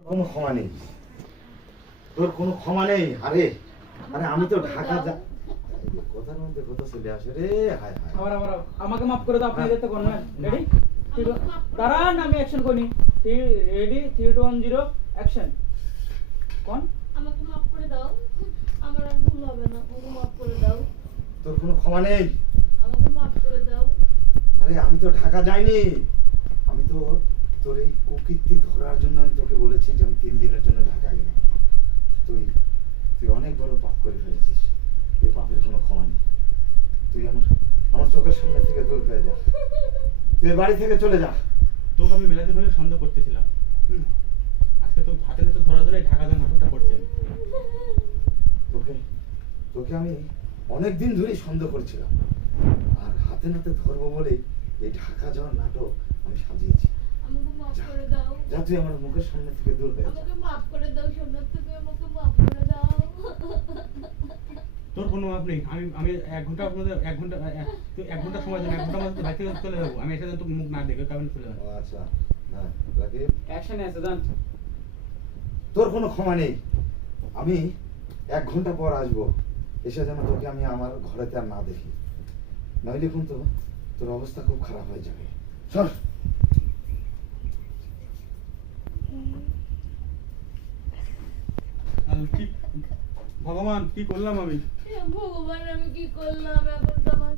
কোনো ক্ষমা নেই। তোর কোনো ক্ষমা নেই? আরে আরে আমি তো ঢাকা যা কথার মধ্যে কথা চলে আসে রে। হায় হায়। আবার আবার। আমাকে মাফ করে দাও আপনি হ্যাঁ। যেতে করবেন রেডি দাঁড়ান আমি অ্যাকশন করি। Ready three two one zero action কোন আমাকে মাফ করে দাও। আমার আর ভুল হবে না। আমাকে মাফ করে দাও। তোর কোনো ক্ষমা নেই? আমাকে মাফ করে দাও। আরে আমি তো ঢাকা যাইনি। আমি তো তোর এই কুকীর্তি ধরার জন্য আমি তোকে বলেছি যে আমি তিন দিনের জন্য ঢাকা গেলাম। তুই তুই অনেক বড় পাপ করে ফেলেছিস। এই পাপের কোনো ক্ষমা নেই। তুই আমার আমার চোখের সামনে থেকে দূর হয়ে যা। তুই এ বাড়ি থেকে চলে যা। তোকে আমি বেলাতে হলে সন্দেহ করতেছিলাম। হুম। আজকে তো হাতে নাতে ধরা ধরে ঢাকা দেওয়ার নাটকটা করছেন তোকে তোকে আমি অনেক দিন ধরেই সন্দেহ করছিলাম। আর হাতে নাতে ধরবো বলে এই ঢাকা যাওয়ার নাটক আমি সাজিয়েছি আমাকে মাফ যা। করে দাও যা তুই আমার মুখের সামনে থেকে দূর হয়ে যা। আমাকে মাফ করে দাও সোমনাথ তুমি আমাকে মাফ করে দাও। তোর কোনো মাপ নেই। আমি আমি এক ঘণ্টার মধ্যে এক ঘণ্টা তুই এক ঘণ্টা সময় দেন এক ঘণ্টার মধ্যে চলে যাব। আমি এসে যেন তোর মুখ না দেখে কারণ চলে যাব। আচ্ছা। রাকিব। অ্যাকশনে আছে জান তোর কোনো ক্ষমা নেই। আমি এক ঘণ্টা পর আসব। এসে যেন তোকে আমি আমার ঘরেতে আর না দেখি। নইলে কিন্তু তোর অবস্থা খুব খারাপ হয়ে যাবে। চল আর ভগবান কি করলাম আমি? ভগবান আমি কি করলাম? এখন তো আমার